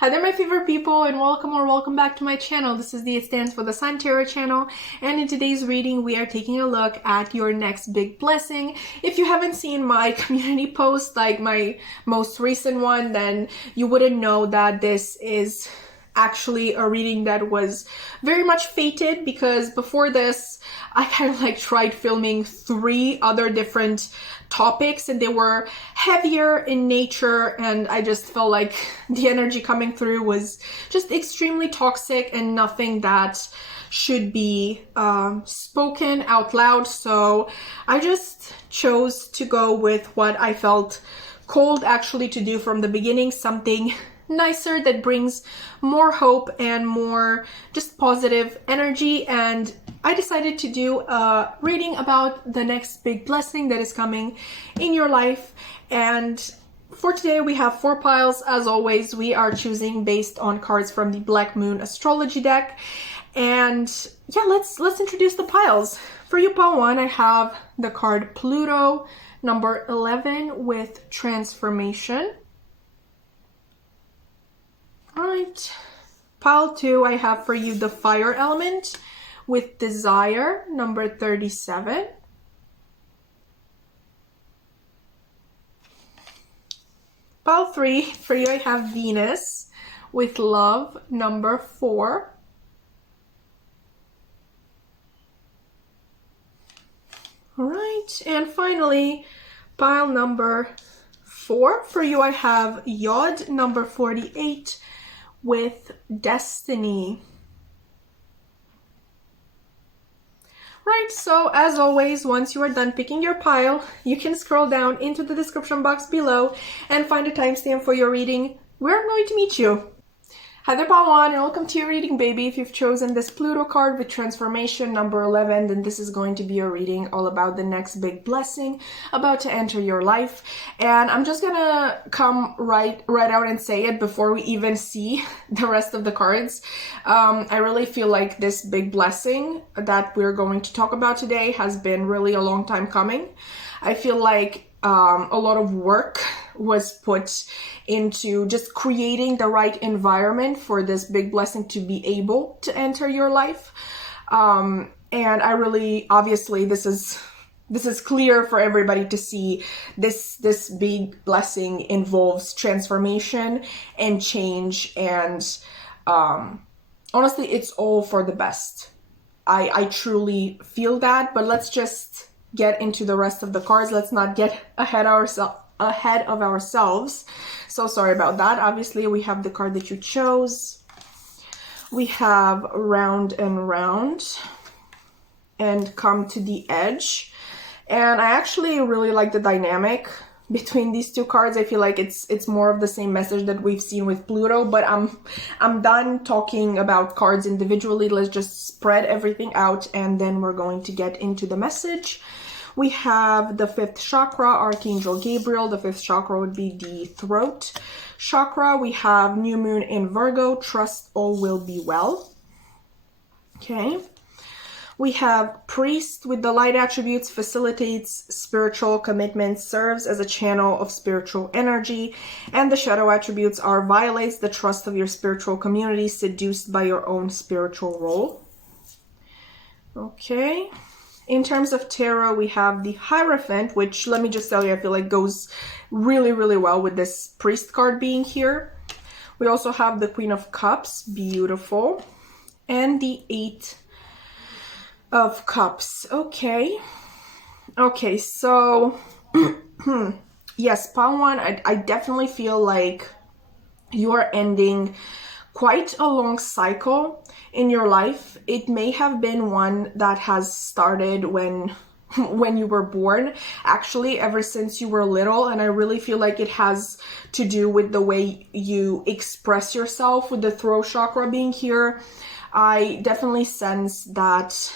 Hi there, my favorite people, and welcome back to my channel. This is the It Stands for the Sun Tarot channel, and in today's reading we are taking a look at your next big blessing. If you haven't seen my community post, like my most recent one, then you wouldn't know that this is actually a reading that was very much fated, because before this I kind of like tried filming 3 other different topics and they were heavier in nature, and I just felt like the energy coming through was just extremely toxic and nothing that should be spoken out loud. So I just chose to go with what I felt called actually to do from the beginning, something nicer that brings more hope and more just positive energy. And I decided to do a reading about the next big blessing that is coming in your life. And for today we have 4 piles. As always, we are choosing based on cards from the Black Moon Astrology deck. And yeah, let's introduce the piles. For you, pile 1, I have the card Pluto, number 11, with transformation. Alright, pile 2, I have for you the fire element with desire, number 37. Pile 3, for you I have Venus with love, number 4. Alright, and finally, pile number 4, for you I have Yod, number 48, with destiny. Right, so as always, once you are done picking your pile, you can scroll down into the description box below and find a timestamp for your reading where I'm going to meet you. Hi there, pile 1, and welcome to your reading, baby. If you've chosen this Pluto card with transformation, number 11, then this is going to be a reading all about the next big blessing about to enter your life. And I'm just gonna come right out and say it before we even see the rest of the cards. I really feel like this big blessing that we're going to talk about today has been really a long time coming. I feel like a lot of work was put into just creating the right environment for this big blessing to be able to enter your life. And I really, obviously, this is clear for everybody to see. This big blessing involves transformation and change, and honestly, it's all for the best. I truly feel that, but let's just get into the rest of the cards. Let's not get ahead of ourselves. So sorry about that. Obviously, we have the card that you chose. We have round and round and come to the edge. And I actually really like the dynamic between these 2 cards. I feel like it's more of the same message that we've seen with Pluto, but I'm done talking about cards individually. Let's just spread everything out and then we're going to get into the message. We have the 5th chakra, Archangel Gabriel. The 5th chakra would be the throat chakra. We have new moon in Virgo, trust all will be well. Okay. We have priest with the light attributes, facilitates spiritual commitment, serves as a channel of spiritual energy. And the shadow attributes are violates the trust of your spiritual community, seduced by your own spiritual role. Okay. In terms of tarot, we have the Hierophant, which, let me just tell you, I feel like goes really, really well with this priest card being here. We also have the Queen of Cups, beautiful. And the 8 of Cups. Okay, so yes, pile 1, I definitely feel like you are ending quite a long cycle in your life. It may have been one that has started when you were born, actually ever since you were little, and I really feel like it has to do with the way you express yourself. With the throat chakra being here, I definitely sense that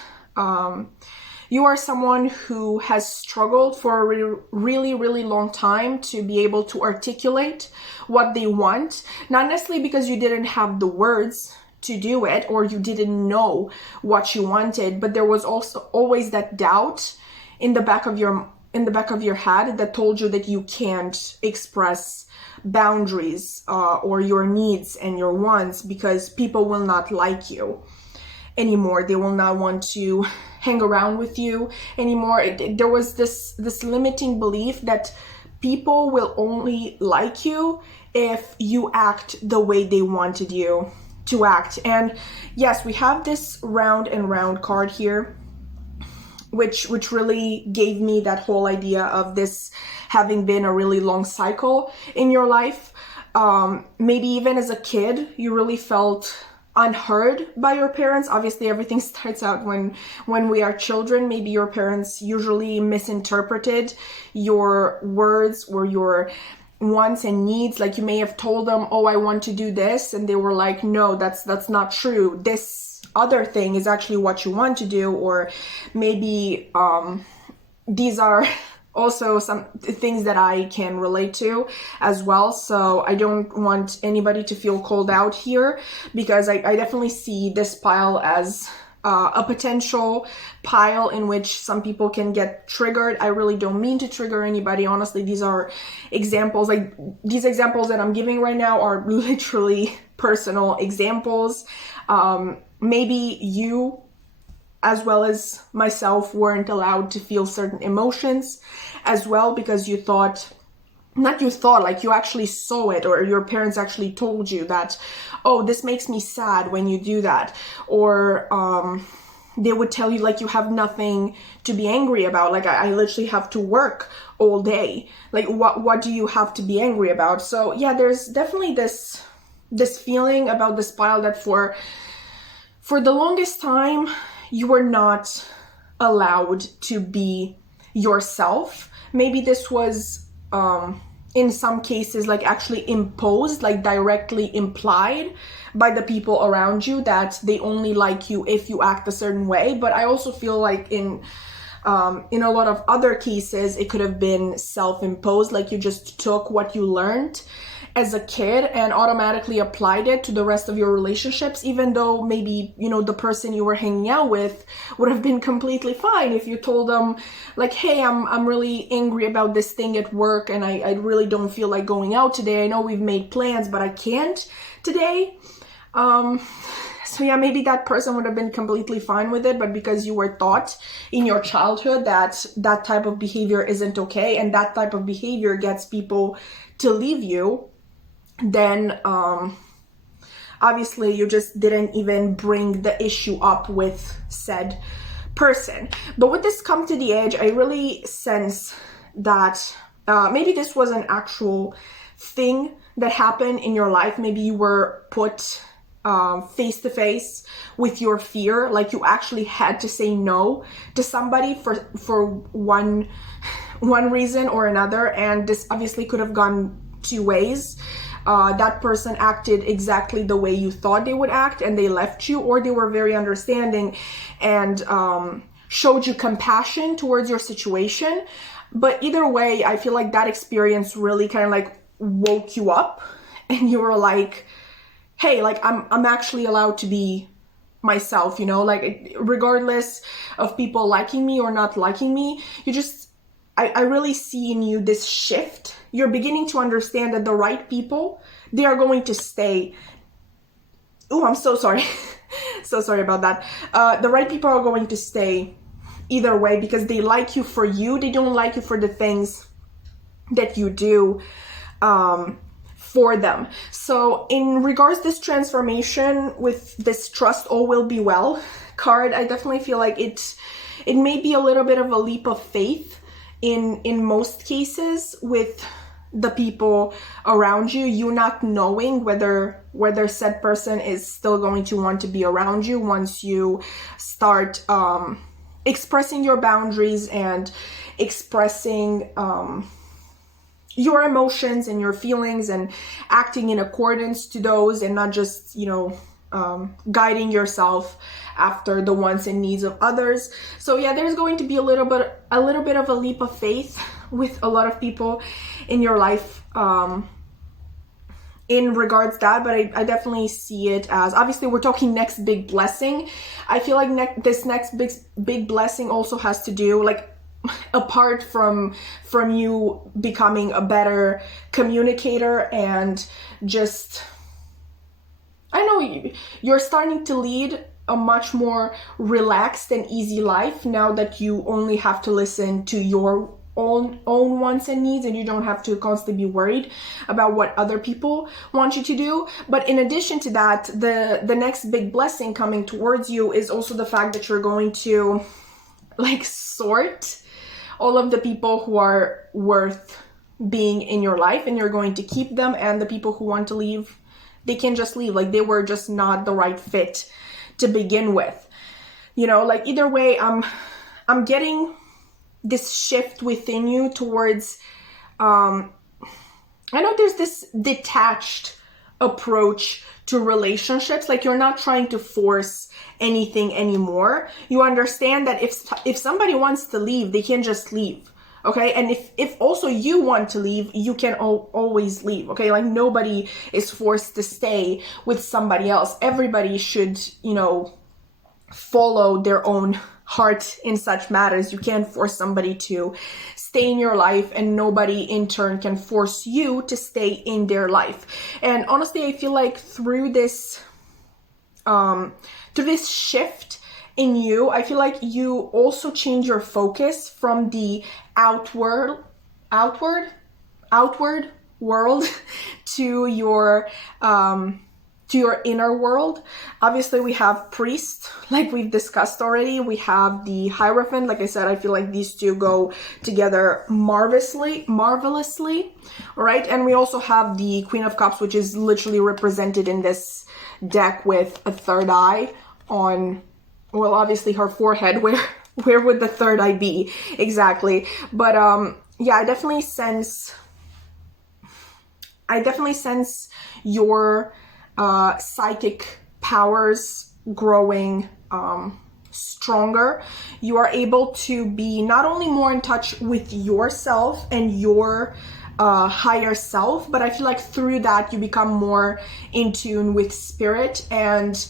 you are someone who has struggled for a really, really long time to be able to articulate what they want. Not necessarily because you didn't have the words to do it or you didn't know what you wanted, but there was also always that doubt in the back of your in the back of your head that told you that you can't express boundaries or your needs and your wants because people will not like you anymore. They will not want to hang around with you anymore. There was this limiting belief that people will only like you if you act the way they wanted you to act. And yes, we have this round and round card here, which really gave me that whole idea of this having been a really long cycle in your life. Maybe even as a kid, you really felt unheard by your parents. Obviously, everything starts out when we are children. Maybe your parents usually misinterpreted your words or your wants and needs. Like you may have told them, oh, I want to do this, and they were like, no, that's not true. This other thing is actually what you want to do. Or maybe these are also some things that I can relate to as well. So I don't want anybody to feel called out here, because I definitely see this pile as a potential pile in which some people can get triggered. I really don't mean to trigger anybody. Honestly, these are examples. Like these examples that I'm giving right now are literally personal examples. Maybe you, as well as myself, weren't allowed to feel certain emotions as well, because you thought, like you actually saw it, or your parents actually told you that, oh, this makes me sad when you do that. Or they would tell you like you have nothing to be angry about. Like I literally have to work all day. Like what do you have to be angry about? So yeah, there's definitely this feeling about this pile that for the longest time, you were not allowed to be yourself. Maybe this was, in some cases, like actually imposed, like directly implied by the people around you that they only like you if you act a certain way. But I also feel like in a lot of other cases, it could have been self-imposed, like you just took what you learned as a kid and automatically applied it to the rest of your relationships, even though maybe, you know, the person you were hanging out with would have been completely fine if you told them like, hey, I'm really angry about this thing at work and I really don't feel like going out today. I know we've made plans, but I can't today. So yeah, maybe that person would have been completely fine with it, but because you were taught in your childhood that that type of behavior isn't okay and that type of behavior gets people to leave you, then obviously you just didn't even bring the issue up with said person. But with this come to the edge, I really sense that maybe this was an actual thing that happened in your life. Maybe you were put face to face with your fear, like you actually had to say no to somebody for one reason or another, and this obviously could have gone two ways. That person acted exactly the way you thought they would act and they left you, or they were very understanding and showed you compassion towards your situation. But either way, I feel like that experience really kind of like woke you up and you were like, hey, like I'm actually allowed to be myself, you know, like regardless of people liking me or not liking me, you just, I really see in you this shift. You're beginning to understand that the right people, they are going to stay. Oh, I'm so sorry. So sorry about that. The right people are going to stay either way because they like you for you. They don't like you for the things that you do for them. So in regards to this transformation with this trust, all will be well card, I definitely feel like it may be a little bit of a leap of faith in most cases with the people around you, you not knowing whether said person is still going to want to be around you once you start expressing your boundaries and expressing your emotions and your feelings and acting in accordance to those, and not just, you know, guiding yourself after the wants and needs of others. So yeah, there's going to be a little bit of a leap of faith with a lot of people in your life in regards to that. But I definitely see it as, obviously we're talking next big blessing. I feel like this next big blessing also has to do, like apart from you becoming a better communicator and just, I know you're starting to lead a much more relaxed and easy life now that you only have to listen to your own wants and needs, and you don't have to constantly be worried about what other people want you to do. But in addition to that, the next big blessing coming towards you is also the fact that you're going to like sort all of the people who are worth being in your life, and you're going to keep them, and the people who want to leave, they can just leave. Like, they were just not the right fit to begin with, you know. Like, either way, I'm getting this shift within you towards I know there's this detached approach to relationships. Like, you're not trying to force anything anymore. You understand that if somebody wants to leave, they can just leave. Okay, and if also you want to leave, you can always leave. Okay, like, nobody is forced to stay with somebody else. Everybody should, you know, follow their own heart in such matters. You can't force somebody to stay in your life, and nobody in turn can force you to stay in their life. And honestly, I feel like through this shift in you, I feel like you also change your focus from the outward world to your inner world. Obviously, we have priest, like we've discussed already. We have the Hierophant. Like I said, I feel like these two go together marvelously, right? And we also have the Queen of Cups, which is literally represented in this deck with a third eye on, well, obviously her forehead. Where would the third eye be exactly? But yeah, I definitely sense your psychic powers growing stronger. You are able to be not only more in touch with yourself and your higher self, but I feel like through that you become more in tune with spirit. And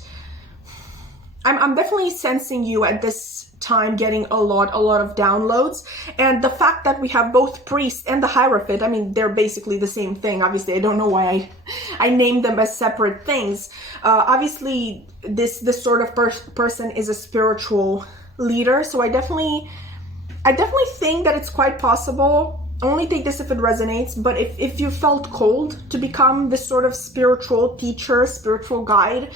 I'm definitely sensing you at this time getting a lot of downloads. And the fact that we have both priest and the Hierophant, I mean, they're basically the same thing. Obviously, I don't know why I named them as separate things. Obviously, this sort of person is a spiritual leader. So I definitely think that it's quite possible. Only take this if it resonates, but if you felt called to become this sort of spiritual teacher, spiritual guide,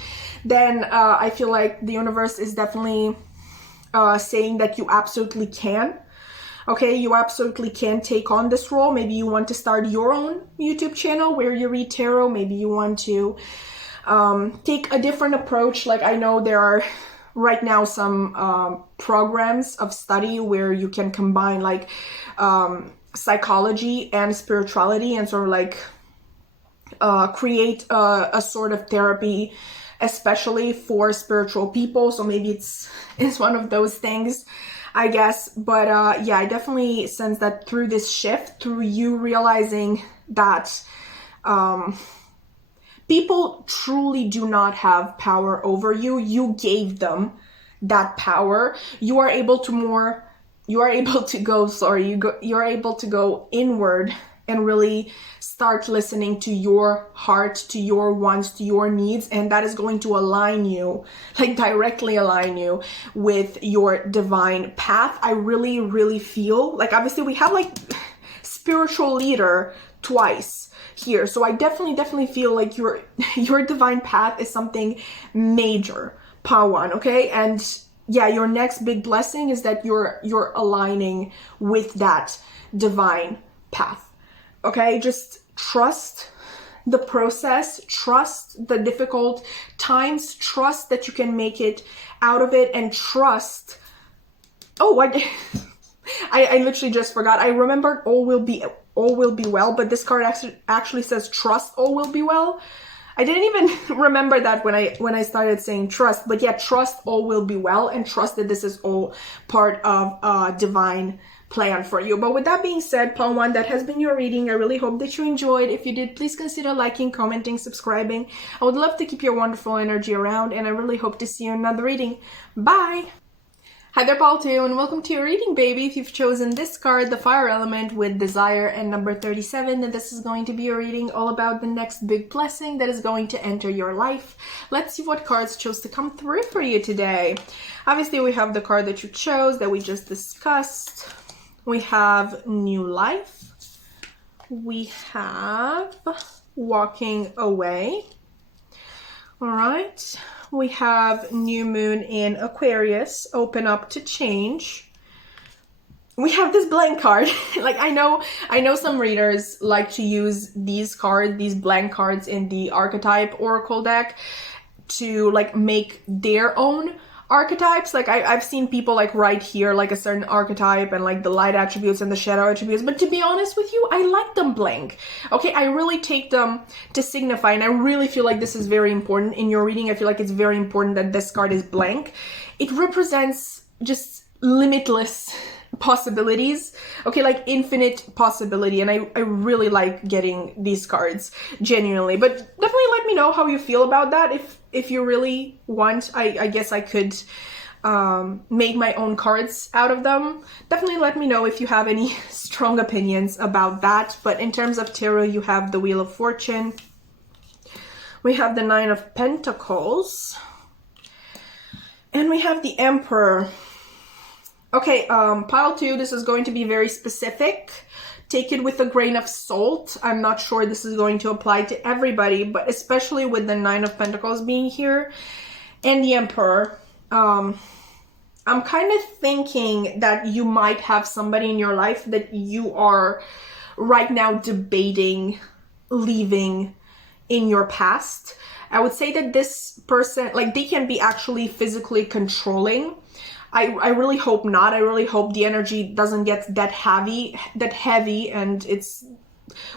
then I feel like the universe is definitely saying that you absolutely can. Okay, you absolutely can take on this role. Maybe you want to start your own YouTube channel where you read tarot. Maybe you want to take a different approach. Like, I know there are right now some programs of study where you can combine like psychology and spirituality, and sort of like create a sort of therapy especially for spiritual people. So maybe it's one of those things, I guess. But yeah, I definitely sense that through this shift, through you realizing that people truly do not have power over you. You gave them that power. You are able to go inward and really start listening to your heart, to your wants, to your needs, and that is going to align you, like directly align you with your divine path. I really feel like, obviously we have like spiritual leader twice here, so I definitely feel like your divine path is something major, Pawan, okay? And yeah, your next big blessing is that you're aligning with that divine path. Okay, just trust the process, trust the difficult times, trust that you can make it out of it, and trust. Oh, I literally just forgot. I remembered all will be well, but this card actually says trust all will be well. I didn't even remember that when I started saying trust, but yeah, trust all will be well, and trust that this is all part of a divine plan for you. But with that being said, Pawan, that has been your reading. I really hope that you enjoyed. If you did, please consider liking, commenting, subscribing. I would love to keep your wonderful energy around, and I really hope to see you in another reading. Bye! Hi there, Paul too, and welcome to your reading, baby. If you've chosen this card, the fire element with desire and number 37, then this is going to be a reading all about the next big blessing that is going to enter your life. Let's see what cards chose to come through for you today. Obviously, we have the card that you chose that we just discussed. We have new life. We have walking away. All right. We have new moon in Aquarius, open up to change. We have this blank card. Like I know some readers like to use these cards, these blank cards in the Archetype Oracle deck to like make their own archetypes. Like I've seen people like write here like a certain archetype and like the light attributes and the shadow attributes, but to be honest with you, I like them blank. Okay, I really take them to signify, and I really feel like this is very important in your reading. I feel like it's very important that this card is blank. It represents just limitless possibilities, okay, like infinite possibility, and I really like getting these cards genuinely. But definitely let me know how you feel about that. If you really want, I guess I could make my own cards out of them. Definitely let me know if you have any strong opinions about that. But in terms of tarot, you have the Wheel of Fortune, we have the Nine of Pentacles, and we have the Emperor. Okay, pile 2, this is going to be very specific. Take it with a grain of salt. I'm not sure this is going to apply to everybody, but especially with the Nine of Pentacles being here and the Emperor. I'm kind of thinking that you might have somebody in your life that you are right now debating leaving in your past. I would say that this person, like they can be actually physically controlling. I really hope not. I really hope the energy doesn't get that heavy, and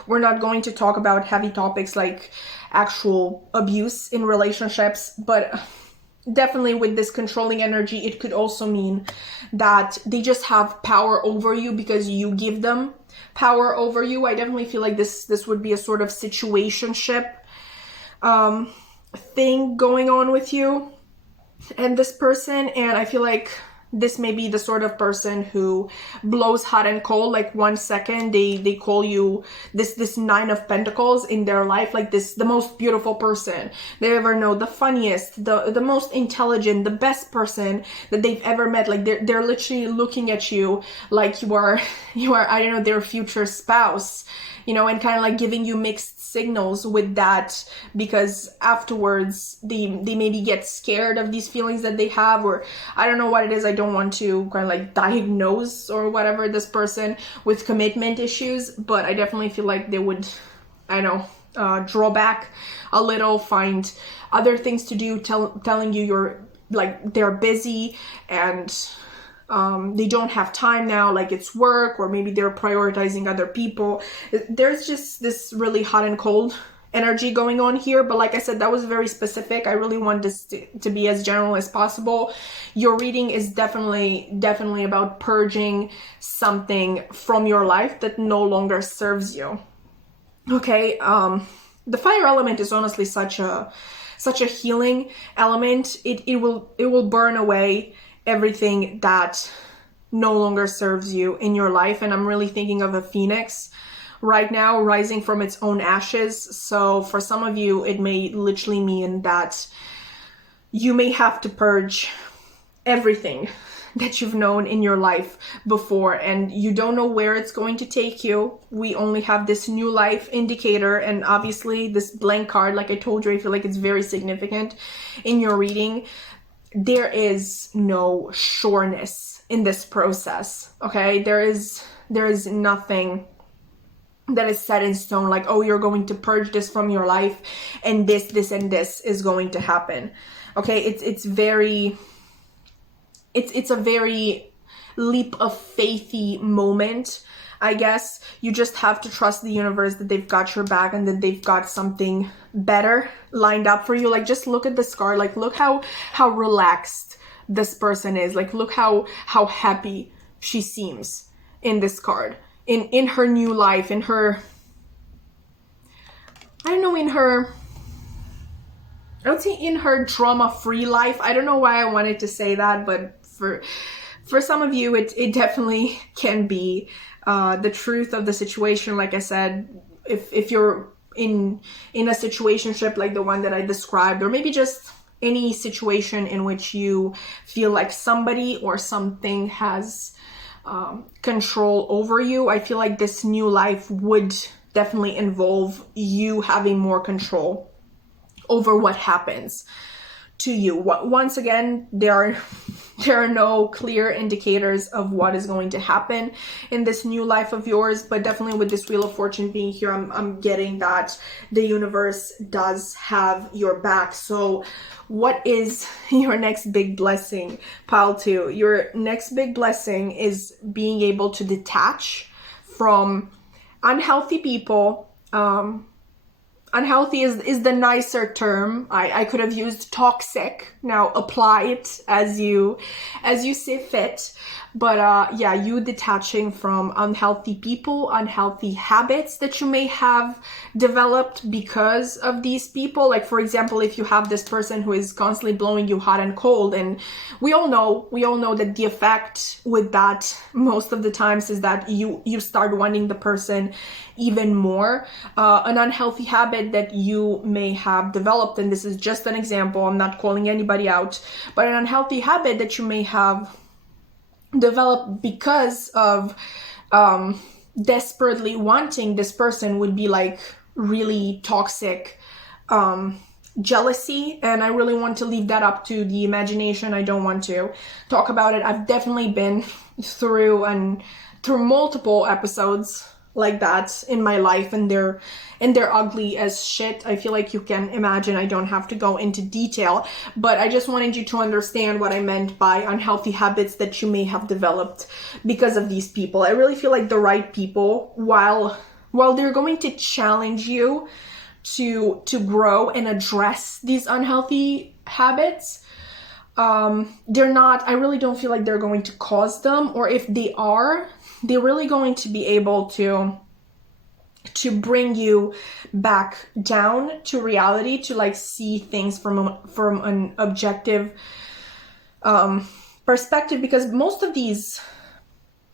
we're not going to talk about heavy topics like actual abuse in relationships, but definitely with this controlling energy, it could also mean that they just have power over you because you give them power over you. I definitely feel like this would be a sort of situationship thing going on with you and this person, and I feel like this may be the sort of person who blows hot and cold. Like 1 second they call you this Nine of Pentacles in their life, like the most beautiful person they ever know, the funniest, the most intelligent, the best person that they've ever met. Like they're literally looking at you like you are I don't know, their future spouse, you know, and kind of like giving you mixed signals with that, because afterwards they maybe get scared of these feelings that they have, or I don't know what it is. I don't want to kind of like diagnose or whatever this person with commitment issues, but I definitely feel like they would, I don't know, draw back a little, find other things to do, telling you you're like they're busy and they don't have time now, like it's work, or maybe they're prioritizing other people. There's just this really hot and cold energy going on here, but like I said, that was very specific. I really want this to be as general as possible. Your reading is definitely about purging something from your life that no longer serves you. Okay, the fire element is honestly such a healing element. It will burn away everything that no longer serves you in your life, and I'm really thinking of a phoenix right now rising from its own ashes. So for some of you, it may literally mean that you may have to purge everything that you've known in your life before, and you don't know where it's going to take you. We only have this new life indicator, and obviously this blank card, like I told you, I feel like it's very significant in your reading. There is no sureness in this process, okay? There is nothing that is set in stone, like, oh, you're going to purge this from your life and this and this is going to happen. Okay, it's a very leap of faithy moment, I guess. You just have to trust the universe that they've got your back and that they've got something better lined up for you. Like, just look at this card. Like, look how relaxed this person is. Like, look how happy she seems in this card. In her new life, in her, I don't know, I would say in her drama-free life. I don't know why I wanted to say that, but for some of you, it definitely can be the truth of the situation. Like I said, if you're in a situationship like the one that I described, or maybe just any situation in which you feel like somebody or something has control over you, I feel like this new life would definitely involve you having more control over what happens to you. Once again, there are no clear indicators of what is going to happen in this new life of yours, but definitely with this Wheel of Fortune being here, I'm getting that the universe does have your back. So what is your next big blessing, pile 2? Your next big blessing is being able to detach from unhealthy people. Unhealthy is the nicer term. I could have used toxic. Now apply it as you see fit. But yeah, you detaching from unhealthy people, unhealthy habits that you may have developed because of these people. Like, for example, if you have this person who is constantly blowing you hot and cold, and we all know that the effect with that most of the times is that you start wanting the person even more. An unhealthy habit that you may have developed, and this is just an example, I'm not calling anybody out, but an unhealthy habit that you may have developed because of desperately wanting this person would be like really toxic jealousy, and I really want to leave that up to the imagination. I don't want to talk about it. I've definitely been through multiple episodes like that in my life, and they're ugly as shit. I feel like you can imagine. I don't have to go into detail, but I just wanted you to understand what I meant by unhealthy habits that you may have developed because of these people. I really feel like the right people, while they're going to challenge you to grow and address these unhealthy habits, I really don't feel like they're going to cause them, or if they are, they're really going to be able to bring you back down to reality, to like see things from an objective perspective. Because most of these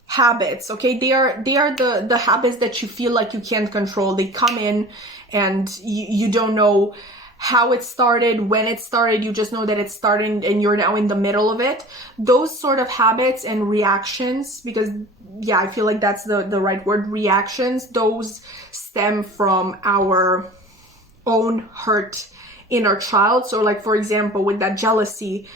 habits, okay, they are the habits that you feel like you can't control. They come in and you don't know how it started, when it started, you just know that it's starting and you're now in the middle of it. Those sort of habits and reactions, because yeah, I feel like that's the right word, reactions, those stem from our own hurt inner child. So like, for example, with that jealousy,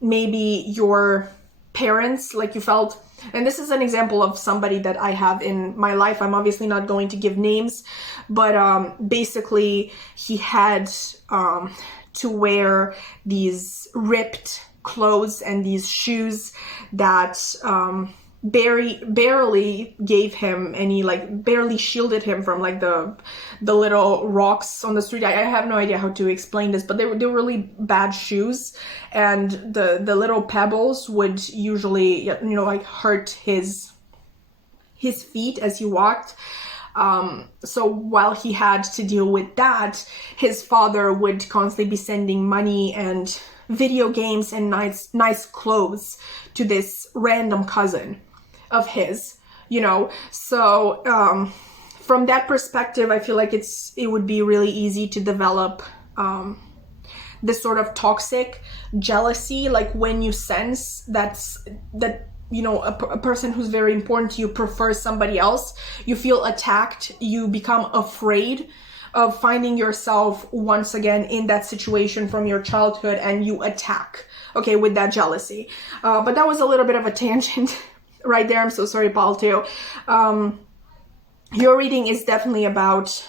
maybe your parents, like you felt, and this is an example of somebody that I have in my life. I'm obviously not going to give names, but basically he had to wear these ripped clothes and these shoes that barely gave him any, like barely shielded him from like the little rocks on the street. I have no idea how to explain this, but they were really bad shoes, and the little pebbles would usually, you know, like hurt his feet as he walked. So while he had to deal with that, his father would constantly be sending money and video games and nice clothes to this random cousin of his, you know. So from that perspective, I feel like it would be really easy to develop this sort of toxic jealousy, like when you sense that you know, a person who's very important to you prefers somebody else, you feel attacked, you become afraid of finding yourself once again in that situation from your childhood, and you attack, okay, with that jealousy. But that was a little bit of a tangent right there. I'm so sorry, Paul, too. Your reading is definitely about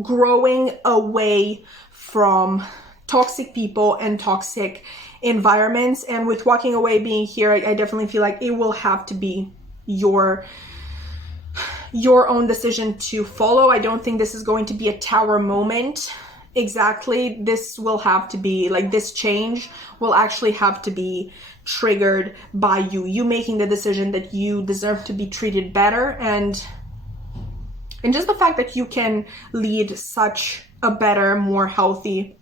growing away from toxic people and toxic environments. And with walking away being here, I definitely feel like it will have to be your own decision to follow. I don't think this is going to be a tower moment. Exactly. This will have to be like, this change will actually have to be triggered by you making the decision that you deserve to be treated better, and just the fact that you can lead such a better, more healthy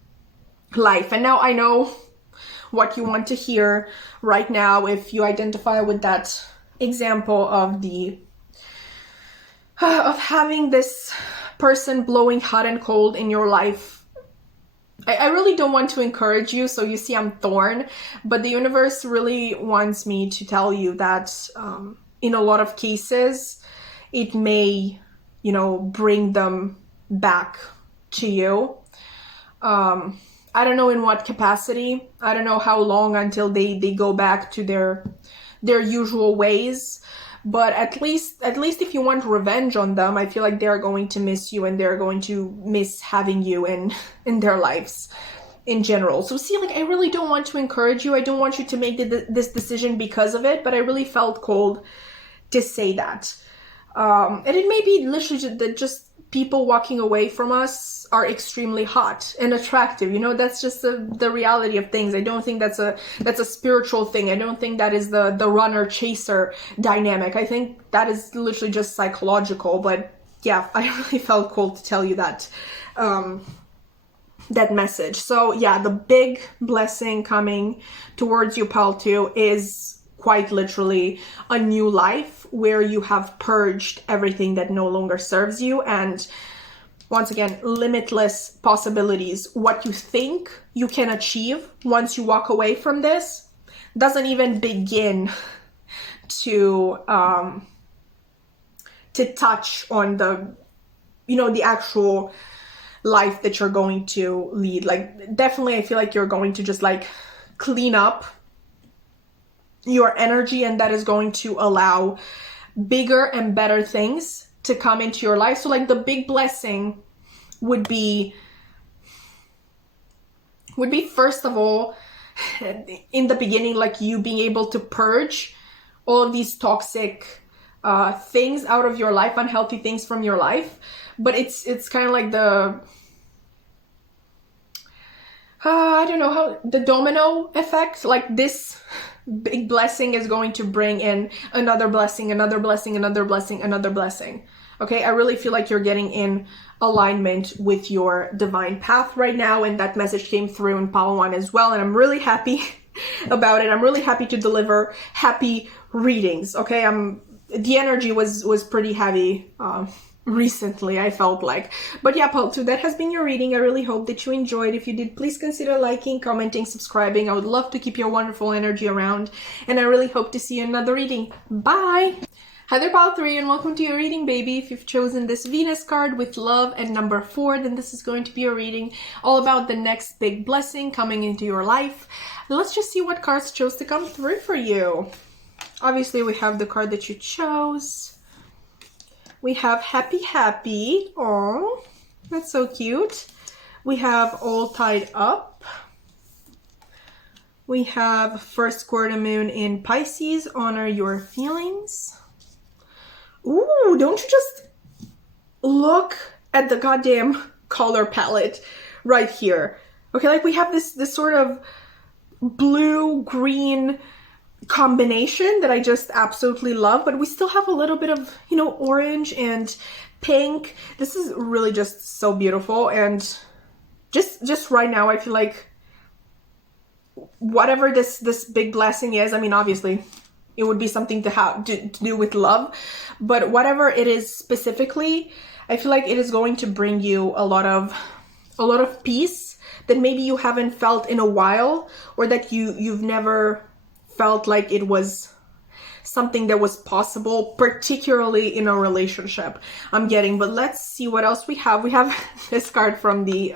life. And now I know what you want to hear right now if you identify with that example of the of having this person blowing hot and cold in your life. I really don't want to encourage you, so you see I'm torn, but the universe really wants me to tell you that in a lot of cases, it may, you know, bring them back to you. I don't know in what capacity. I don't know how long until they go back to their usual ways. But at least if you want revenge on them, I feel like they're going to miss you and they're going to miss having you in their lives in general. So see, like, I really don't want to encourage you. I don't want you to make this decision because of it, but I really felt called to say that. And it may be literally that just people walking away from us are extremely hot and attractive. You know, that's just the reality of things. I don't think that's a spiritual thing. I don't think that is the runner chaser dynamic. I think that is literally just psychological. But yeah, I really felt called to tell you that that message. So yeah, the big blessing coming towards you, Pal 2, is quite literally a new life where you have purged everything that no longer serves you, and once again, limitless possibilities. What you think you can achieve once you walk away from this doesn't even begin to touch on the, you know, the actual life that you're going to lead. Like, definitely I feel like you're going to just like clean up your energy, and that is going to allow bigger and better things to come into your life. So like the big blessing would be first of all, in the beginning, like you being able to purge all of these toxic things out of your life, unhealthy things from your life. But it's kind of like the I don't know how, the domino effect. Like this big blessing is going to bring in another blessing, another blessing, another blessing, another blessing. Okay, I really feel like you're getting in alignment with your divine path right now, and that message came through in Pal 1 as well, and I'm really happy about it. I'm really happy to deliver happy readings. Okay, the energy was pretty heavy recently, I felt like. But yeah, Pal 2, that has been your reading. I really hope that you enjoyed. If you did, please consider liking, commenting, subscribing. I would love to keep your wonderful energy around, and I really hope to see you in another reading. Bye! Hi there, Pal 3, and welcome to your reading, baby. If you've chosen this Venus card with love and number 4, then this is going to be a reading all about the next big blessing coming into your life. Let's just see what cards chose to come through for you. Obviously, we have the card that you chose. We have Happy Happy. Oh, that's so cute. We have All Tied Up. We have First Quarter Moon in Pisces. Honor your feelings. Ooh, don't you just look at the goddamn color palette right here. Okay, like we have this sort of blue-green combination that I just absolutely love, but we still have a little bit of, you know, orange and pink. This is really just so beautiful, and just right now I feel like whatever this big blessing is, I mean, obviously it would be something to have to do with love, but whatever it is specifically, I feel like it is going to bring you a lot of peace that maybe you haven't felt in a while, or that you've never felt like it was something that was possible, particularly in a relationship, I'm getting. But let's see what else we have. We have this card from the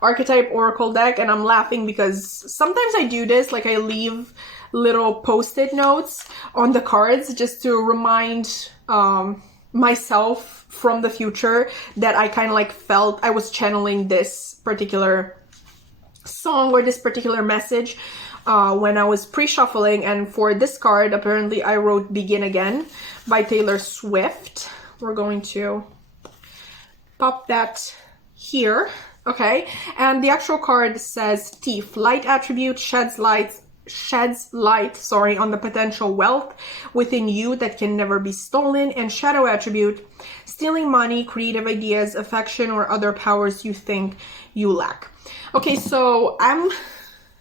Archetype Oracle deck, and I'm laughing because sometimes I do this, like I leave little post-it notes on the cards just to remind myself from the future that I kind of like felt I was channeling this particular song or this particular message when I was pre-shuffling. And for this card, apparently I wrote Begin Again by Taylor Swift. We're going to pop that here. Okay, and the actual card says Thief. Light attribute sheds light on the potential wealth within you that can never be stolen. And shadow attribute, stealing money, creative ideas, affection, or other powers you think you lack. Okay, so I'm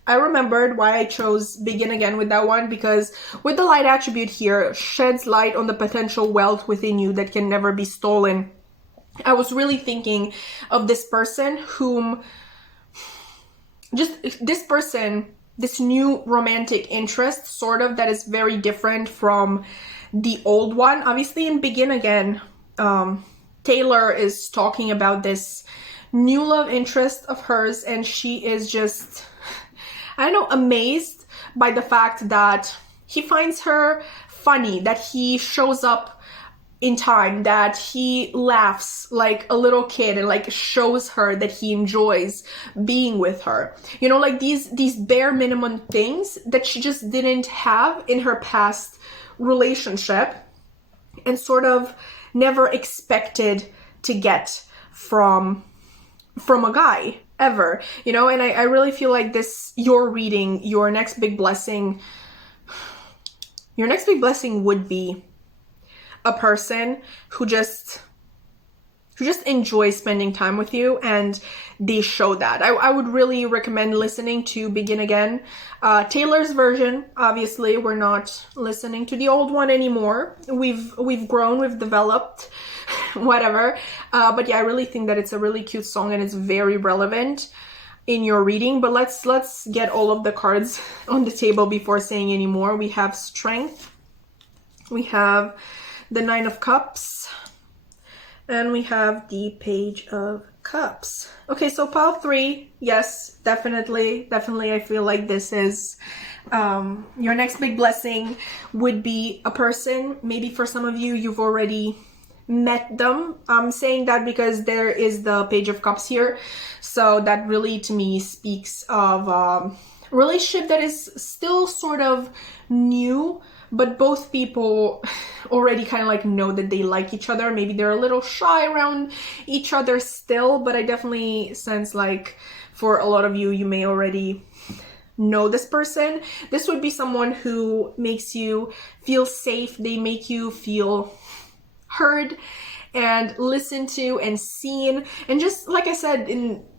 I remembered why I chose begin again with that one, because with the light attribute here, sheds light on the potential wealth within you that can never be stolen. I was really thinking of this person whom, just this person, this new romantic interest, sort of, that is very different from the old one. Obviously in begin again, Taylor is talking about this new love interest of hers, and she is just, I don't know, amazed by the fact that he finds her funny, that he shows up in time, that he laughs like a little kid and like shows her that he enjoys being with her. You know, like these bare minimum things that she just didn't have in her past relationship and sort of never expected to get from a guy ever, you know. And I really feel like this, your reading, your next big blessing would be a person who just enjoys spending time with you, and they show that. I would really recommend listening to Begin Again, Taylor's version. Obviously we're not listening to the old one anymore. We've grown, we've developed, whatever, but yeah, I really think that it's a really cute song and it's very relevant in your reading. But let's get all of the cards on the table before saying any more. We have Strength, we have the Nine of Cups, and we have the Page of Cups. Okay, so pile 3, yes, definitely I feel like this is your next big blessing would be a person. Maybe for some of you, you've already met them. I'm saying that because there is the Page of Cups here, so that really to me speaks of a relationship that is still sort of new, but both people already kind of like know that they like each other. Maybe they're a little shy around each other still, but I definitely sense like for a lot of you, you may already know this person. This would be someone who makes you feel safe. They make you feel heard and listened to and seen. And just like I said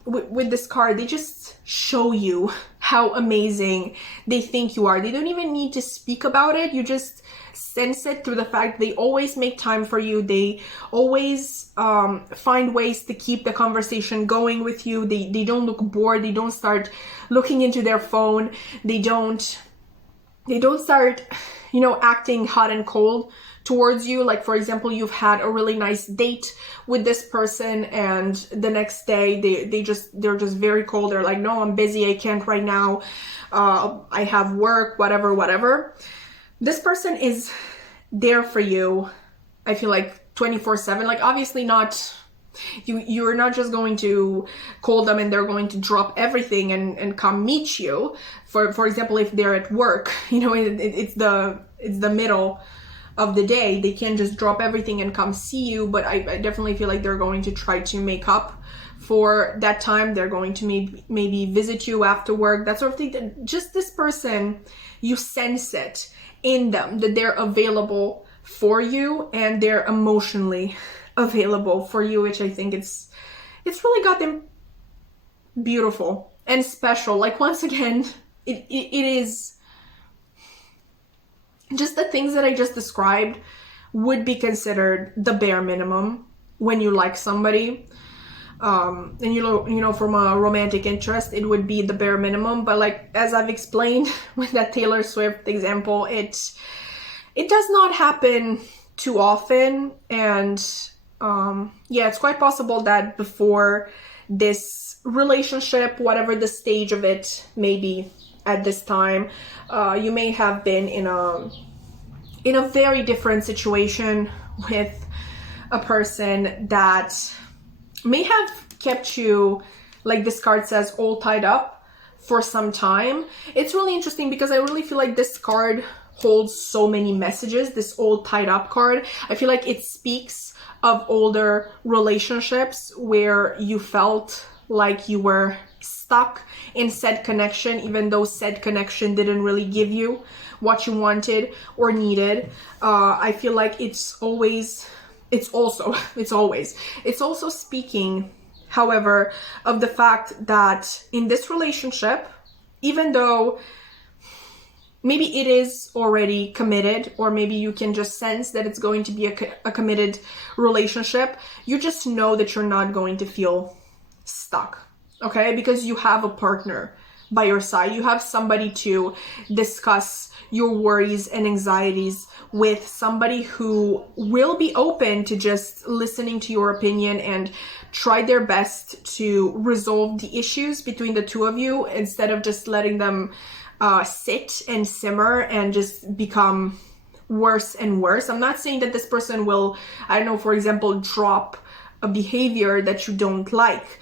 with this card, they just show you how amazing they think you are. They don't even need to speak about it. You just sense it through the fact they always make time for you. They always find ways to keep the conversation going with you. They don't look bored. They don't start looking into their phone. They don't start, you know, acting hot and cold towards you. Like, for example, you've had a really nice date with this person and the next day they're just very cold. They're like, no, I'm busy, I can't right now, I have work, whatever. This person is there for you, I feel like 24/7. Like, obviously not, you're not just going to call them and they're going to drop everything and come meet you. For example, if they're at work, you know, it's the middle of the day, they can't just drop everything and come see you. But I definitely feel like they're going to try to make up for that time. They're going to maybe visit you after work, that sort of thing. Just this person, you sense it in them that they're available for you and they're emotionally available for you, which I think it's really got them beautiful and special. Like, once again, it is just the things that I just described would be considered the bare minimum when you like somebody. And you know, from a romantic interest, it would be the bare minimum. But like, as I've explained with that Taylor Swift example, it does not happen too often. And yeah, it's quite possible that before this relationship, whatever the stage of it may be at this time, you may have been in a very different situation with a person that may have kept you, like this card says, all tied up for some time. It's really interesting because I really feel like this card holds so many messages, this all tied up card. I feel like it speaks of older relationships where you felt like you were stuck in said connection, even though said connection didn't really give you what you wanted or needed. I feel like it's also speaking, however, of the fact that in this relationship, even though maybe it is already committed, or maybe you can just sense that it's going to be a committed relationship, you just know that you're not going to feel stuck, okay? Because you have a partner by your side. You have somebody to discuss your worries and anxieties with, somebody who will be open to just listening to your opinion and try their best to resolve the issues between the two of you, instead of just letting them sit and simmer and just become worse and worse. I'm not saying that this person will, I don't know, for example, drop a behavior that you don't like,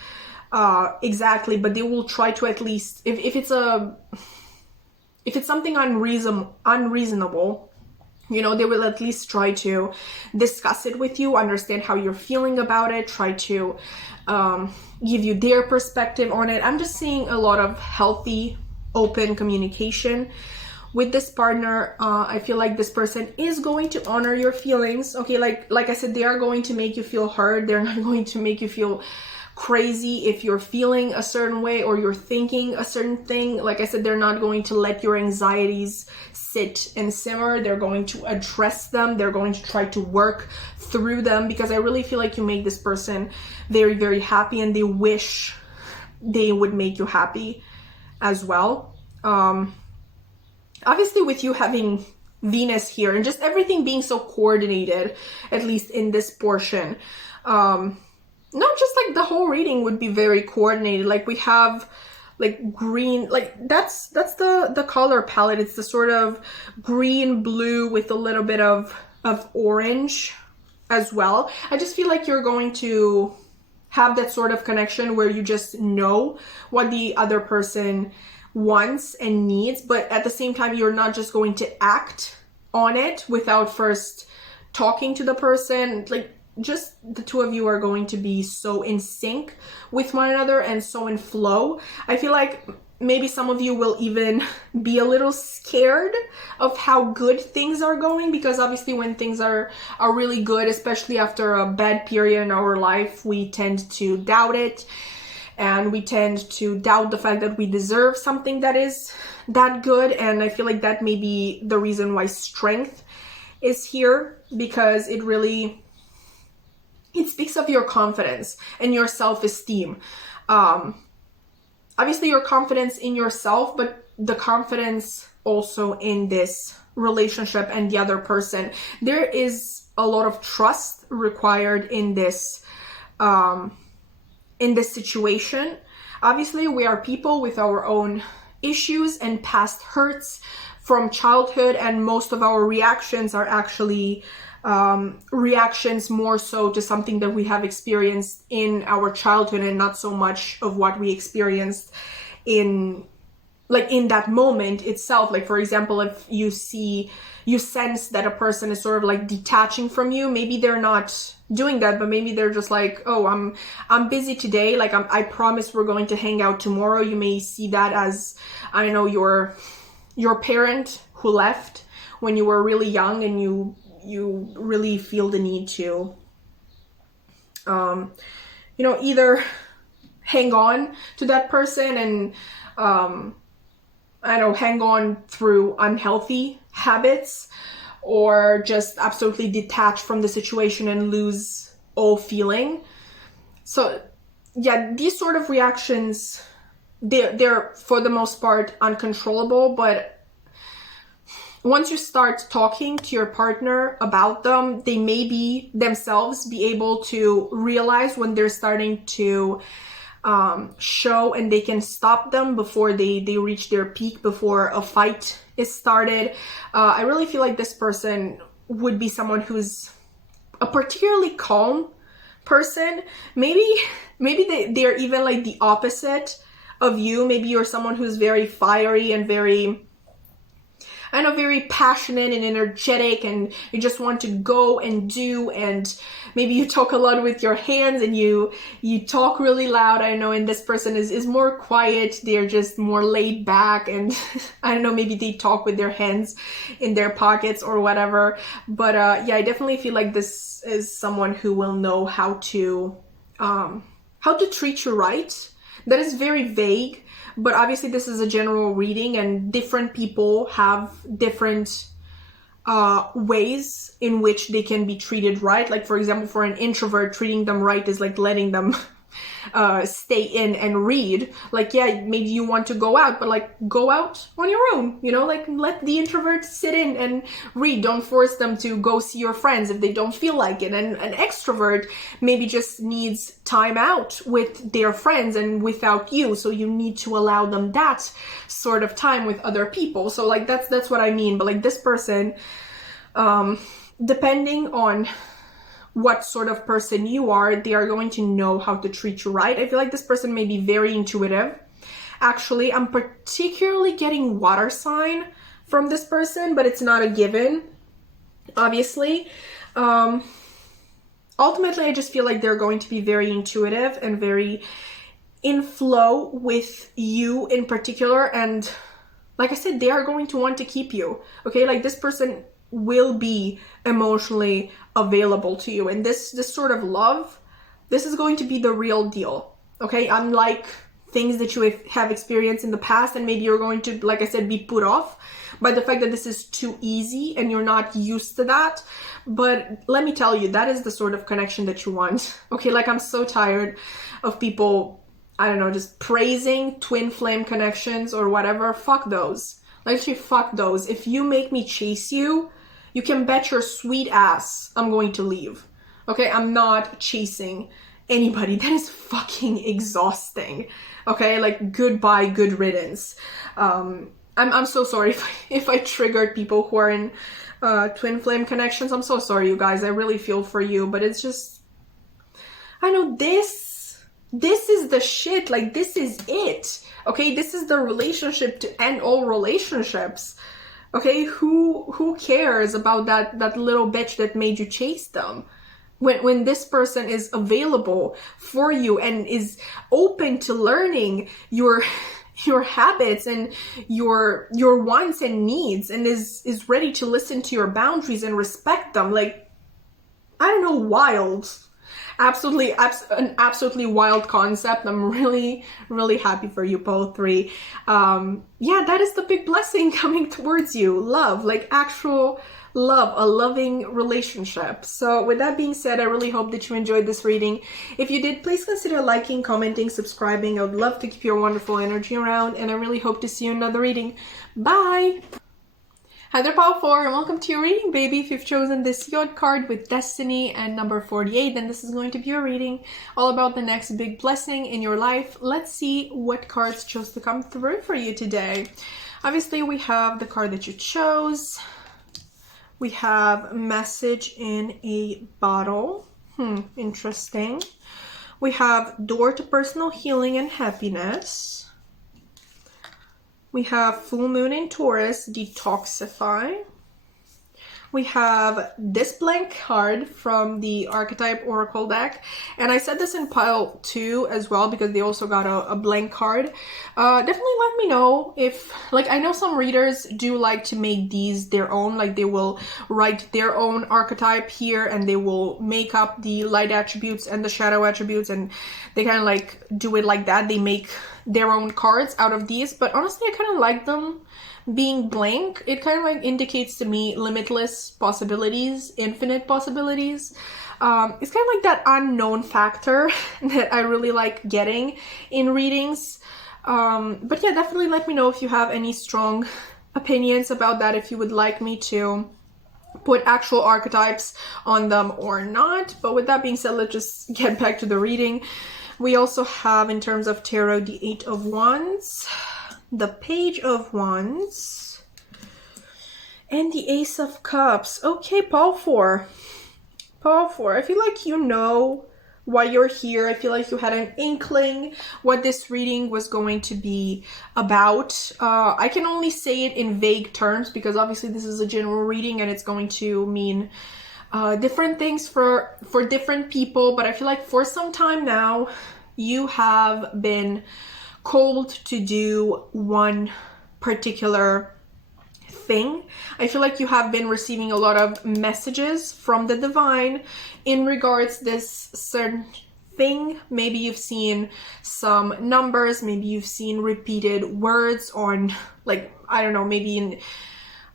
exactly, but they will try to, at least, if it's something unreasonable, you know, they will at least try to discuss it with you, understand how you're feeling about it, try to give you their perspective on it. I'm just seeing a lot of healthy, open communication with this partner. I feel like this person is going to honor your feelings. Okay, like I said, they are going to make you feel heard. They're not going to make you feel crazy if you're feeling a certain way or you're thinking a certain thing. Like I said, they're not going to let your anxieties sit and simmer. They're going to address them. They're going to try to work through them, because I really feel like you make this person very, very happy, and they wish they would make you happy as well. Obviously, with you having Venus here and just everything being so coordinated, at least in this portion, not just like the whole reading would be very coordinated. Like we have like green, like that's the color palette. It's the sort of green blue with a little bit of orange as well. I just feel like you're going to have that sort of connection where you just know what the other person wants and needs, but at the same time, you're not just going to act on it without first talking to the person. Like, just the two of you are going to be so in sync with one another and so in flow. I feel like maybe some of you will even be a little scared of how good things are going, because obviously when things are really good, especially after a bad period in our life, we tend to doubt it, and we tend to doubt the fact that we deserve something that is that good. And I feel like that may be the reason why strength is here, because it speaks of your confidence and your self-esteem. Obviously your confidence in yourself, but the confidence also in this relationship and the other person. There is a lot of trust required in this situation. Obviously, we are people with our own issues and past hurts from childhood, and most of our reactions are actually reactions more so to something that we have experienced in our childhood, and not so much of what we experienced in that moment itself. Like, for example, if you sense that a person is sort of like detaching from you, maybe they're not doing that, but maybe they're just like, oh, I'm busy today, like I promise we're going to hang out tomorrow. You may see that as, I don't know, your parent who left when you were really young, and you really feel the need to either hang on to that person and hang on through unhealthy habits, or just absolutely detach from the situation and lose all feeling. So yeah, these sort of reactions, they're for the most part uncontrollable, but once you start talking to your partner about them, they may themselves be able to realize when they're starting to show, and they can stop them before they reach their peak, before a fight is started. I really feel like this person would be someone who's a particularly calm person. Maybe they're even like the opposite of you. Maybe you're someone who's very fiery and very passionate and energetic, and you just want to go and do, and maybe you talk a lot with your hands, and you talk really loud. I know, and this person is more quiet. They're just more laid back, and I don't know, maybe they talk with their hands in their pockets or whatever. But yeah, I definitely feel like this is someone who will know how to treat you right. That is very vague, but obviously this is a general reading and different people have different ways in which they can be treated right. Like for example, for an introvert, treating them right is like letting them stay in and read. Like, yeah, maybe you want to go out, but like go out on your own, you know, like let the introvert sit in and read. Don't force them to go see your friends if they don't feel like it. And an extrovert maybe just needs time out with their friends and without you, so you need to allow them that sort of time with other people. So like that's what I mean. But like this person, depending on what sort of person you are, they are going to know how to treat you right. I feel like this person may be very intuitive. Actually, I'm particularly getting water sign from this person, but it's not a given, obviously. Ultimately, I just feel like they're going to be very intuitive and very in flow with you in particular. And like I said, they are going to want to keep you, okay? Like this person will be emotionally available to you, and this sort of love, this is going to be the real deal, okay? Unlike things that you have experienced in the past, and maybe you're going to, like I said, be put off by the fact that this is too easy and you're not used to that. But let me tell you, that is the sort of connection that you want, okay? Like I'm so tired of people, I don't know, just praising twin flame connections or whatever. Fuck those. Literally, fuck those. If you make me chase you, you can bet your sweet ass I'm going to leave. Okay, I'm not chasing anybody. That is fucking exhausting. Okay, like goodbye, good riddance. I'm so sorry if I triggered people who are in twin flame connections. I'm so sorry, you guys. I really feel for you, but it's just, I know this is the shit. Like this is it. Okay, this is the relationship to end all relationships. Okay, who cares about that little bitch that made you chase them? When this person is available for you and is open to learning your habits and your wants and needs, and is ready to listen to your boundaries and respect them. Like, I don't know, wild. An absolutely wild concept. I'm really, really happy for you both three. Yeah, that is the big blessing coming towards you. Love, like actual love, a loving relationship. So with that being said, I really hope that you enjoyed this reading. If you did, please consider liking, commenting, subscribing. I would love to keep your wonderful energy around, and I really hope to see you in another reading. Bye! Hi there, Power 4, and welcome to your reading, baby. If you've chosen this Yod card with Destiny and number 48, then this is going to be your reading all about the next big blessing in your life. Let's see what cards chose to come through for you today. Obviously, we have the card that you chose. We have message in a bottle. Interesting. We have door to personal healing and happiness. We have full moon in Taurus, detoxify. We have this blank card from the Archetype Oracle deck. And I said this in pile 2 as well because they also got a blank card. Definitely let me know if, like, I know some readers do like to make these their own. Like they will write their own archetype here and they will make up the light attributes and the shadow attributes, and they kind of like do it like that. They make their own cards out of these, but honestly I kind of like them being blank. It kind of like indicates to me limitless possibilities, infinite possibilities. It's kind of like that unknown factor that I really like getting in readings. But yeah, definitely let me know if you have any strong opinions about that, if you would like me to put actual archetypes on them or not. But with that being said, let's just get back to the reading. We also have, in terms of tarot, the 8 of Wands, the Page of Wands, and the Ace of Cups. Okay, Paul 4. Paul 4. I feel like you know why you're here. I feel like you had an inkling what this reading was going to be about. I can only say it in vague terms because obviously this is a general reading and it's going to mean different things for different people. But I feel like for some time now, you have been called to do one particular thing. I feel like you have been receiving a lot of messages from the divine in regards this certain thing. Maybe you've seen some numbers, maybe you've seen repeated words on, like, I don't know, maybe in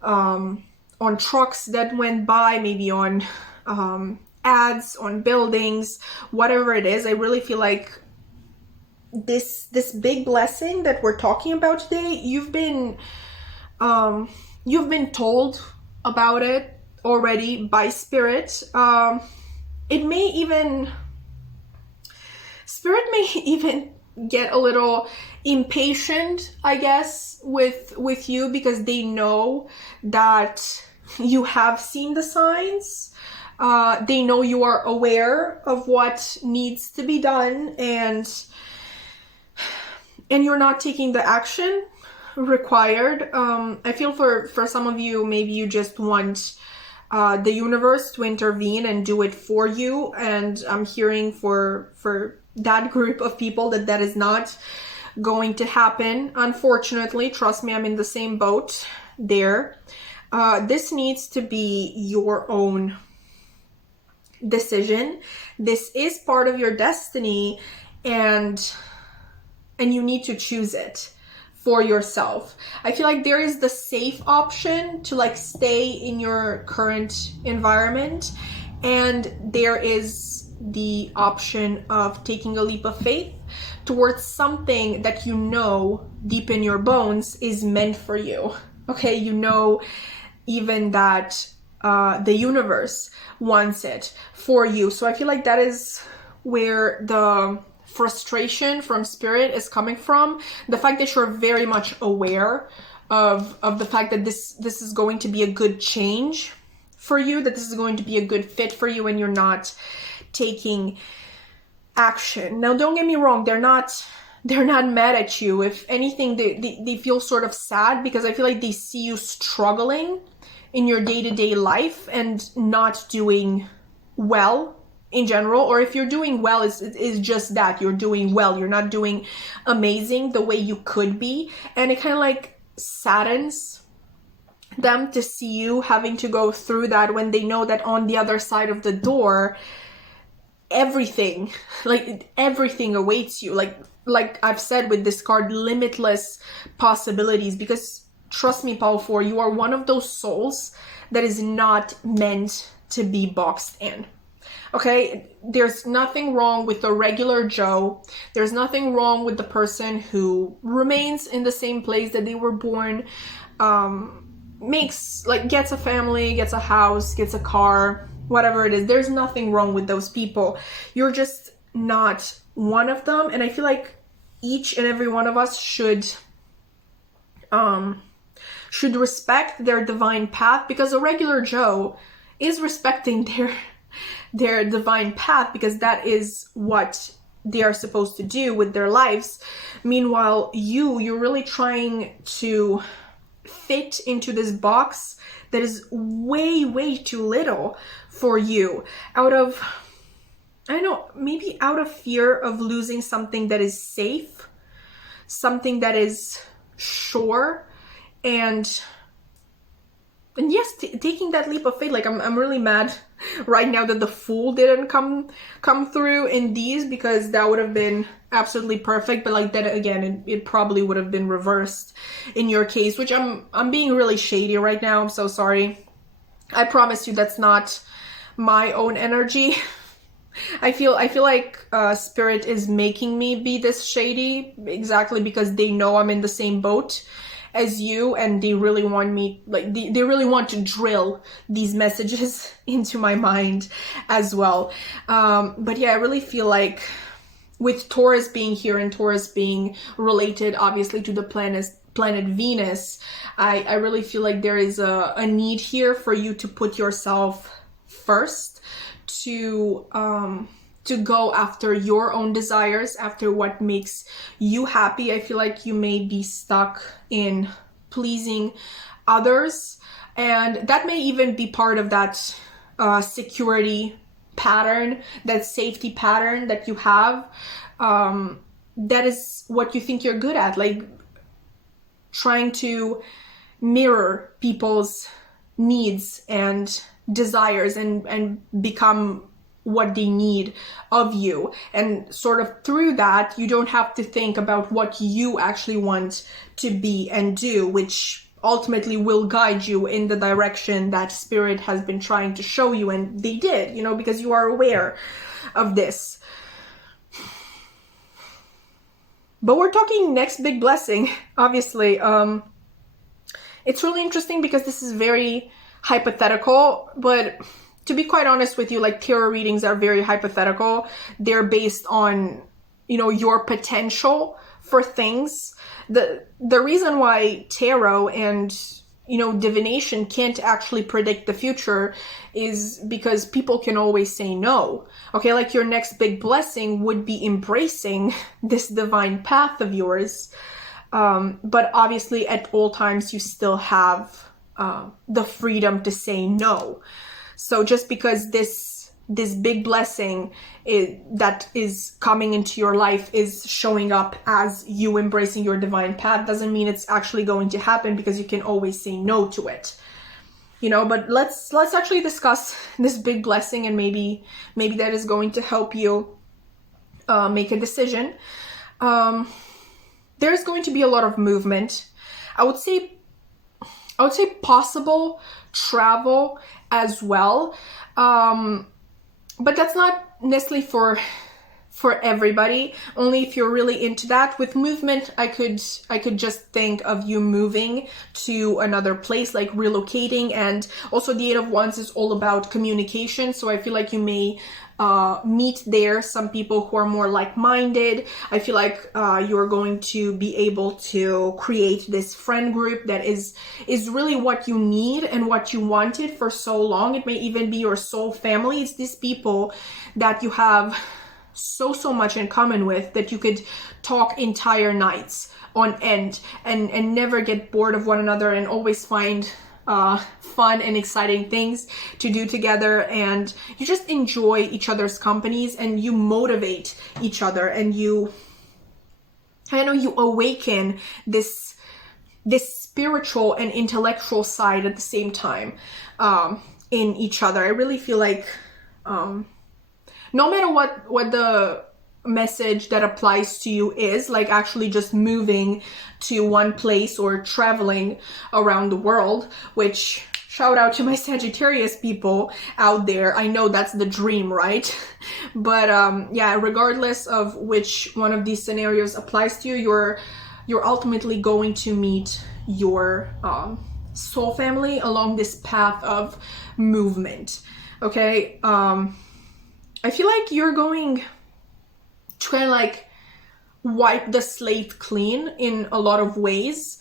on trucks that went by, maybe on ads, on buildings, whatever it is. I really feel like this big blessing that we're talking about today, you've been told about it already by spirit. Spirit may even get a little impatient, I guess, with you, because they know that you have seen the signs. They know you are aware of what needs to be done, and you're not taking the action required. I feel for some of you, maybe you just want the universe to intervene and do it for you, and I'm hearing for that group of people that is not going to happen, unfortunately. Trust me, I'm in the same boat there. This needs to be your own decision. This is part of your destiny, and you need to choose it for yourself. I feel like there is the safe option to like stay in your current environment, and there is the option of taking a leap of faith towards something that you know deep in your bones is meant for you. Okay, you know even that the universe wants it for you. So I feel like that is where the frustration from spirit is coming from. The fact that you're very much aware of the fact that this is going to be a good change for you, that this is going to be a good fit for you, and you're not taking action. Now, don't get me wrong, they're not mad at you. If anything, they feel sort of sad, because I feel like they see you struggling in your day-to-day life and not doing well in general. Or if you're doing well, it's just that you're doing well, you're not doing amazing the way you could be, and it kind of like saddens them to see you having to go through that, when they know that on the other side of the door everything awaits you. Like I've said with this card, limitless possibilities. Because trust me, Power 4, you are one of those souls that is not meant to be boxed in. Okay, there's nothing wrong with the regular Joe. There's nothing wrong with the person who remains in the same place that they were born, gets a family, gets a house, gets a car, whatever it is. There's nothing wrong with those people. You're just not one of them. And I feel like each and every one of us should respect their divine path, because a regular Joe is respecting their divine path, because that is what they are supposed to do with their lives. Meanwhile, you're really trying to fit into this box that is way, way too little for you, out of, I don't know, maybe out of fear of losing something that is safe, something that is sure, and yes, taking that leap of faith. Like I'm really mad right now that the Fool didn't come through in these, because that would have been absolutely perfect. But like that again, it probably would have been reversed in your case, which I'm being really shady right now. I'm so sorry. I promise you that's not my own energy. I feel like spirit is making me be this shady, exactly because they know I'm in the same boat as you, and they really want me, like they really want to drill these messages into my mind as well. But yeah, I really feel like with Taurus being here, and Taurus being related obviously to the planet Venus, I really feel like there is a need here for you to put yourself first, to go after your own desires, after what makes you happy. I feel like you may be stuck in pleasing others, and that may even be part of that security pattern, that safety pattern that you have. That is what you think you're good at, like trying to mirror people's needs and desires and become what they need of you. And sort of through that, you don't have to think about what you actually want to be and do, which ultimately will guide you in the direction that spirit has been trying to show you. And they did, you know, because you are aware of this. But we're talking next big blessing, obviously. It's really interesting because this is very hypothetical, but to be quite honest with you, like tarot readings are very hypothetical. They're based on, you know, your potential for things. The reason why tarot and, you know, divination can't actually predict the future is because people can always say no. Okay, like your next big blessing would be embracing this divine path of yours. But obviously at all times you still have the freedom to say no. So just because this big blessing that is coming into your life is showing up as you embracing your divine path doesn't mean it's actually going to happen, because you can always say no to it. You know, but let's actually discuss this big blessing, and maybe that is going to help you make a decision. There's going to be a lot of movement. I would say possible travel as well. But that's not necessarily for everybody, only if you're really into that. With movement, I could just think of you moving to another place, like relocating. And also the Eight of Wands is all about communication, so I feel like you may meet there some people who are more like-minded. I feel like you're going to be able to create this friend group that is really what you need and what you wanted for so long. It may even be your soul family. It's these people that you have so much in common with, that you could talk entire nights on end and never get bored of one another, and always find fun and exciting things to do together, and you just enjoy each other's companies, and you motivate each other, and you awaken this spiritual and intellectual side at the same time in each other. I really feel like no matter what the message that applies to you is, like actually just moving to one place or traveling around the world, which, shout out to my Sagittarius people out there. I know that's the dream, right? But yeah, regardless of which one of these scenarios applies to you, you're ultimately going to meet your soul family along this path of movement. Okay, I feel like you're going to kind of like wipe the slate clean in a lot of ways.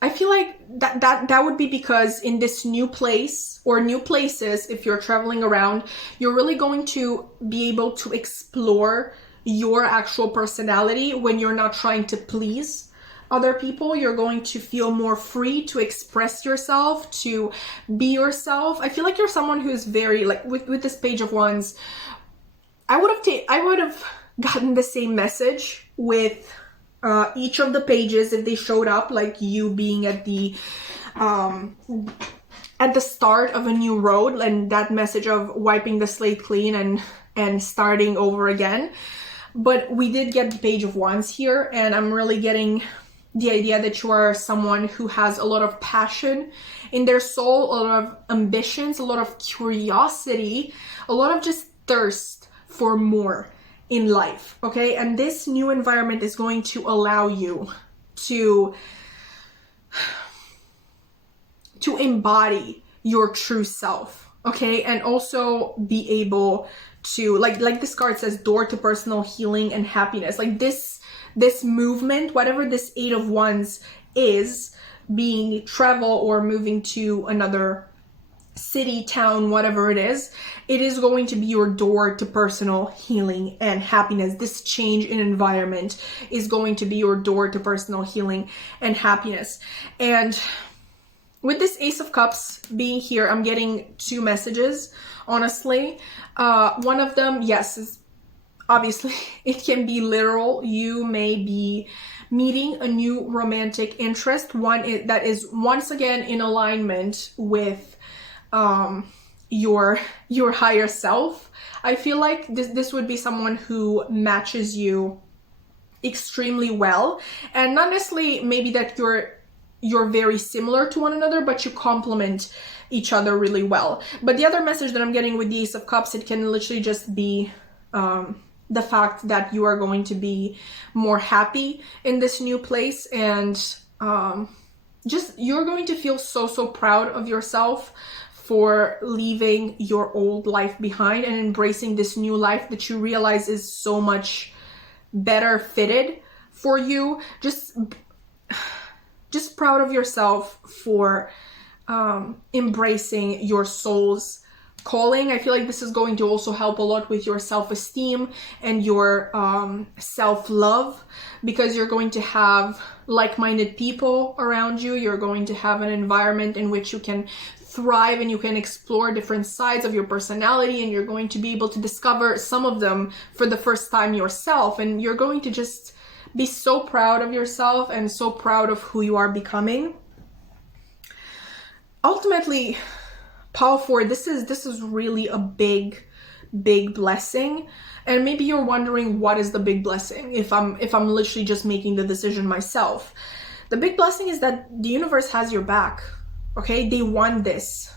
I feel like that would be because in this new place or new places, if you're traveling around, you're really going to be able to explore your actual personality when you're not trying to please other people. You're going to feel more free to express yourself, to be yourself. I feel like you're someone who's very, like, with this Page of Wands, I would have gotten the same message with each of the pages if they showed up, like you being at the start of a new road, and that message of wiping the slate clean and starting over again. But we did get the Page of Wands here, and I'm really getting the idea that you are someone who has a lot of passion in their soul, a lot of ambitions, a lot of curiosity, a lot of just thirst for more in life, okay? And this new environment is going to allow you to embody your true self, okay? And also be able to, like this card says, door to personal healing and happiness. Like this movement, whatever this Eight of Wands is, being travel or moving to another city, town, whatever it is going to be your door to personal healing and happiness. This change in environment is going to be your door to personal healing and happiness. And with this Ace of Cups being here, I'm getting two messages, honestly. One of them, yes, is obviously it can be literal. You may be meeting a new romantic interest, one that is once again in alignment with your higher self. I feel like this would be someone who matches you extremely well, and not necessarily maybe that you're very similar to one another, but you complement each other really well. But the other message that I'm getting with the Ace of Cups, it can literally just be the fact that you are going to be more happy in this new place, and just you're going to feel so proud of yourself for leaving your old life behind and embracing this new life that you realize is so much better fitted for you. Just proud of yourself for embracing your soul's calling. I feel like this is going to also help a lot with your self-esteem and your self-love, because you're going to have like-minded people around you. You're going to have an environment in which you can thrive and you can explore different sides of your personality, and you're going to be able to discover some of them for the first time yourself, and you're going to just be so proud of yourself and so proud of who you are becoming. Ultimately, Power 4, this is really a big blessing, and maybe you're wondering what is the big blessing if I'm literally just making the decision myself. The big blessing is that the universe has your back. Okay, they want this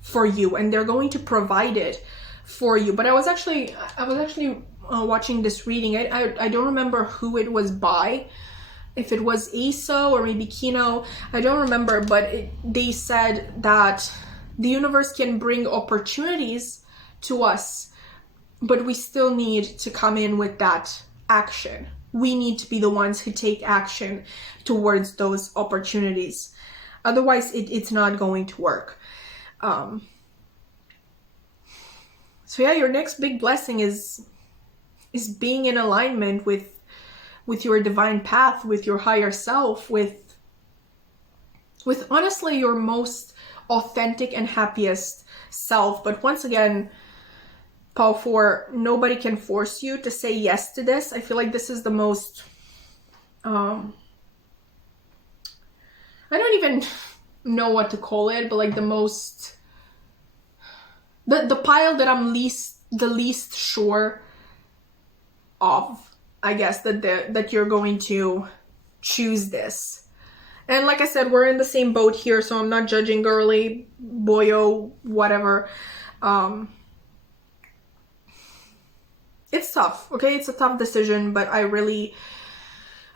for you and they're going to provide it for you. But I was actually watching this reading. I don't remember who it was by, if it was Asa or maybe Kino, I don't remember, but they said that the universe can bring opportunities to us, but we still need to come in with that action. We need to be the ones who take action towards those opportunities. Otherwise, it's not going to work. So yeah, your next big blessing is being in alignment with your divine path, with your higher self, with honestly your most authentic and happiest self. But once again, Power 4, nobody can force you to say yes to this. I feel like this is the most I don't even know what to call it, but like the most, the pile that I'm the least sure of, I guess, that you're going to choose this. And like I said, we're in the same boat here, so I'm not judging girly, boyo, whatever. It's tough, okay? It's a tough decision, but I really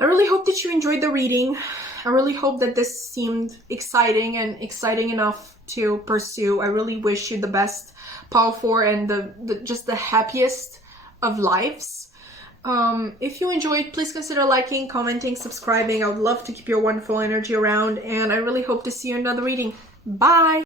hope that you enjoyed the reading. I really hope that this seemed exciting and exciting enough to pursue. I really wish you the best, Power 4, and just the happiest of lives. If you enjoyed, please consider liking, commenting, subscribing. I would love to keep your wonderful energy around, and I really hope to see you in another reading. Bye!